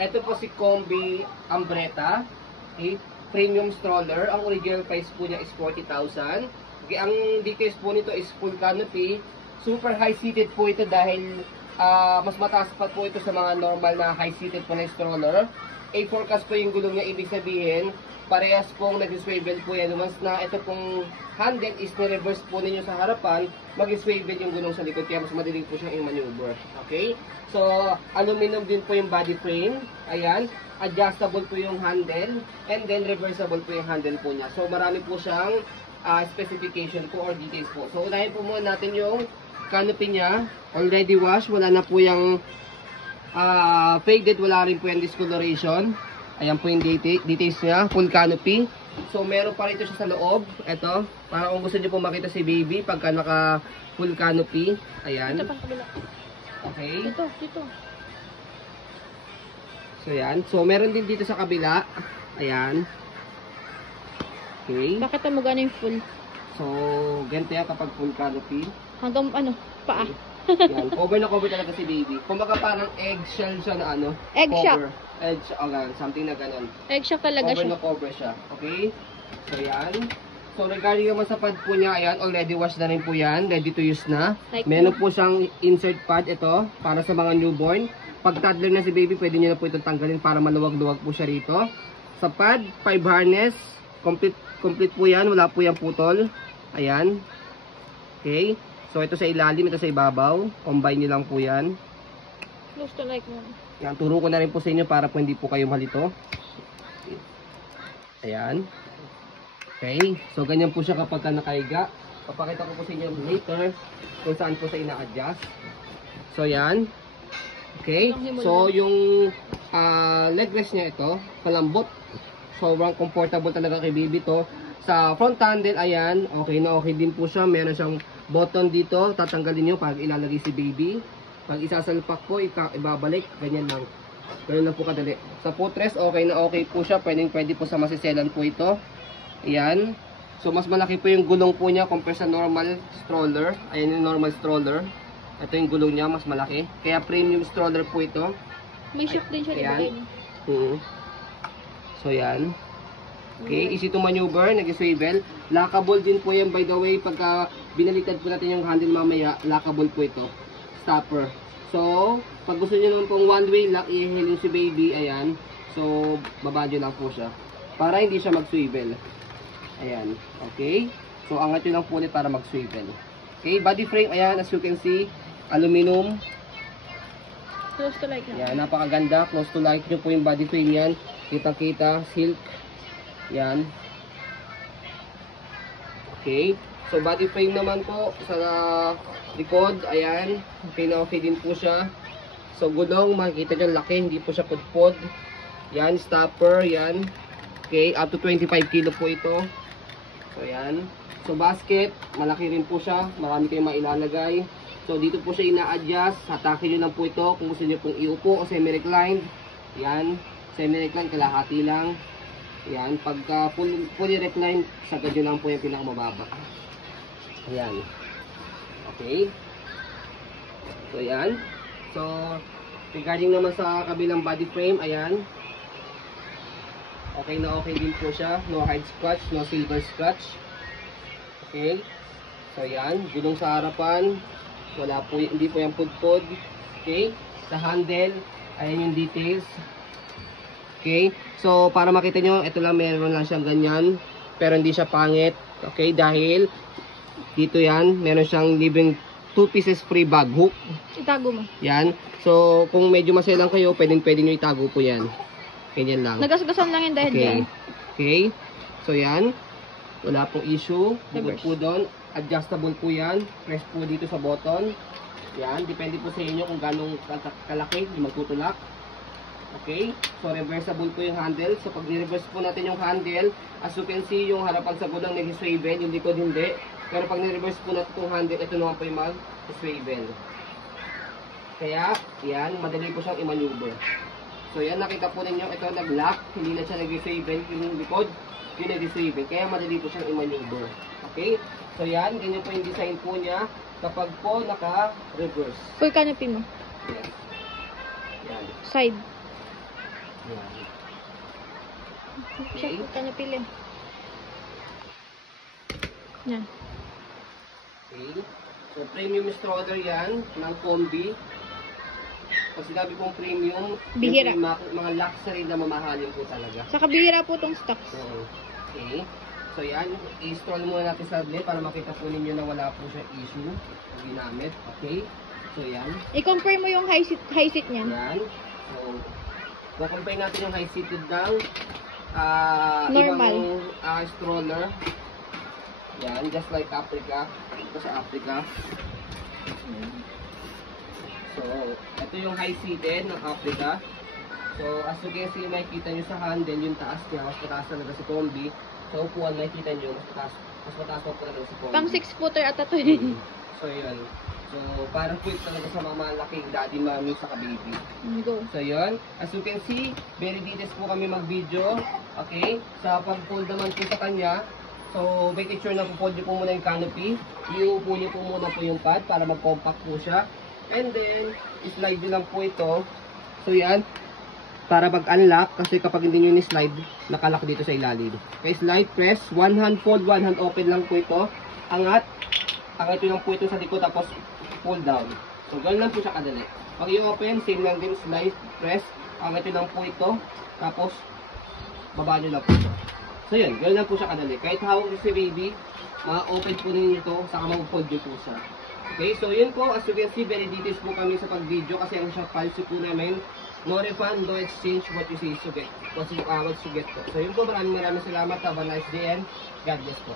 Ito po si Combi Ambretta. Okay? Premium stroller. Ang original price po niya is 40,000. Okay, ang details po nito is full canopy. Super high-seated po ito dahil mas mataas pa po ito sa mga normal na high-seated po na stroller. A4 cast po yung gulong niya, ibig sabihin, parehas pong nag-swivel po yan. Once na ito pong handle is na-reverse po ninyo sa harapan, mag-swivel yung gulong sa likod, kaya mas madaling po siyang i-maneuver. Okay? So, aluminum din po yung body frame. Ayan. Adjustable po yung handle. And then, reversible po yung handle po niya. So, marami po siyang specification po or details po. So, unahin po muna natin yung canopy niya. Already washed. Wala na po yung faded. Wala rin po yung discoloration. Ayan po yung details niya. Full canopy. So, meron pa rito siya sa loob. Ito. Para kung gusto niyo po makita si baby pagka naka full canopy. Ayan. Ito pang kabila. Okay. Dito. So, yan. So, meron din dito sa kabila. Ayan. Okay. Bakit mo gano'n yung full? So, ganito yan kapag full canopy. Hanggang paa. Yan. Cover na cover talaga si baby. Kumbaga parang eggshell siya na ano. Egg shock. Cover. Edge, something na ganun. Egg shock talaga Cover siya. na cover siya. Okay? So, yan. So, regarding naman sa pad po niya, ayan, already washed na rin po yan. Ready to use na. Like Meron po siyang insert pad ito para sa mga newborn. Pag toddler na si baby, pwede niyo na po itong tanggalin para maluwag-luwag po siya rito. Sa pad, 5 harness. Complete po yan. Wala po yung putol. Ayan. Okay. So, ito sa ilalim, ito sa ibabaw. Combine nyo lang po yan. Close to like one. Yan, turo ko na rin po sa inyo para po hindi po kayo malito. Ayan. Okay. So, ganyan po siya kapag nakahiga. Papakita ko po sa inyo later kung saan po sa ina-adjust. So, yan. Okay. So, yung leg rest niya ito, palambot. Sobrang comfortable talaga kay baby to. Sa front handle, ayan, okay na okay din po siya. Meron siyang button dito, tatanggalin nyo pag ilalagay si baby. Pag isasalpak po, ibabalik, ganyan lang. Ganyan lang po kadali. Sa footrest, okay na okay po siya. Pwede po sa masiselan po ito. Ayan. So, mas malaki po yung gulong po niya compare sa normal stroller. Ayan yung normal stroller. Ito yung gulong niya, mas malaki. Kaya premium stroller po ito. May shock din siya. Ayan. So, yan. Okay, easy to maneuver, nag-swivel. Lockable din po yan, by the way. Pagka binaliktad po natin yung handle mamaya, lockable po ito. Stopper. So, pag gusto nyo naman pong one way lock, i-healing si baby, ayan. So, baba nyo lang po siya. Para hindi siya mag-swivel. Ayan. Okay. So, angat nyo lang po ulit para mag-swivel. Okay, body frame, ayan, as you can see, aluminum. Close to like Yan, napakaganda. Close to life nyo po yung body frame yan. Kita-kita, silk. Yan. Okay. So, body frame naman po sa likod. Ayan. Okay na okay din po siya. So, gulong, makikita nyo, laki. Hindi po siya pudpod. Yan, stopper. Yan. Okay, up to 25 kilo po ito. So, yan. So, basket, malaki rin po siya. Marami kayong mailalagay. So, dito po siya ina-adjust. Hatakin nyo lang po ito kung gusto nyo pong iupo o semi-reclined. Yan. Semi-reclined, kalahati lang. Yan. Pagka fully reclined, sagad nyo lang po yung pinakamababa. Ayan. Okay. So, yan. So, regarding naman sa kabilang body frame, ayan. Okay na okay din po siya. No hide scratch, no silver scratch. Okay. So, yan. Gulong sa harapan. Wala po, hindi po yung pudpod. Okay. Sa handle, ayan yung details. Okay. So, para makita nyo, ito lang, meron lang siyang ganyan. Pero hindi siya pangit. Okay. Dahil, dito yan, meron siyang libreng 2 pieces free bag hook. Itago mo. Yan. So, kung medyo maselang kayo, pwede nyo itago po yan. Ganyan lang. Nagasgasan lang yan dahil Okay. yan. Okay. So, yan. Wala pong issue. Bukod Reverse. po doon. Adjustable po yan. Press po dito sa button. Yan. Depende po sa inyo kung ganong kalaki yung magtutulak. Okay. So, reversible po yung handle. So, pag ni-reverse po natin yung handle, as you can see, yung harapan sa gulong nag-swivel, yung likod hindi. Pero pag ni-reverse po natin yung handle, ito naman po yung mag-swivel. Kaya, yan. Madali po siyang i-maneuver. So, yan. Nakita po ninyo. Ito nag-lock. Hindi na siya nag-swivel. Yung likod, yung nag-swivel. Kaya madali po siyang i-maneuver. Okay. So, yan. Ganyan po yung design po niya kapag po naka-reverse. Full canopy mo. Yes. Yan. Side. Yan. Siya po ka napili. Yan. Okay. So, premium stroller yan, ng combi. Pag sinabi kong premium, Bihira. yung mga luxury na mamahalin po talaga. Sa kabihira po tong stocks. Oo. Okay. So, yan. I-install muna natin sa tablet para makita po ninyo na wala po siya issue. Pag ginamit. Okay. So, yan. I-compare mo yung high seat niyan. Yan. So, kukumpay natin yung high-seated ng Normal. ibang stroller. Yan, just like Africa. Ito sa Africa. So, ito yung high-seated ng Africa. So, as you can see, makikita nyo sa handle, yung taas niya, mas mataas talaga si combi. Sa upuan, makikita nyo, mas mataas pa po talaga si combi. Pang 6-footer ata to yun. So, yun. So, parang quick talaga sa mga malaking daddy, mami, sa baby. Go. So, yun. As you can see, very details po kami mag-video. Okay? Sa pag-fold naman po sa kanya, so, make sure na po-fold nyo po muna yung canopy. Iuupo nyo po muna po yung pad para mag-compact po siya. And then, slide nyo lang po ito. So, yan. Para mag-unlock, kasi kapag hindi nyo ni-slide, nakalock dito sa ilalim. Okay, slide, press. One hand fold, one hand open lang po ito. Angat. Angat nyo lang po ito sa likod, tapos pull down. So, ganoon lang po siya kadali. Pag i-open, same lang din, slide, press. Angat nyo lang po ito, tapos baba nyo lang po ito. So, yun. Ganoon lang po siya kadali. Kahit hawak nyo si baby, ma-open po ninyo ito, saka mag-fold nyo po siya. Okay, so yun po. As you can see, very details po kami sa pag-video kasi ang siya policy po namin. No refund, no exchange, what you see is to get. What you get po. So yun po, maraming salamat. Have a nice day and God bless po.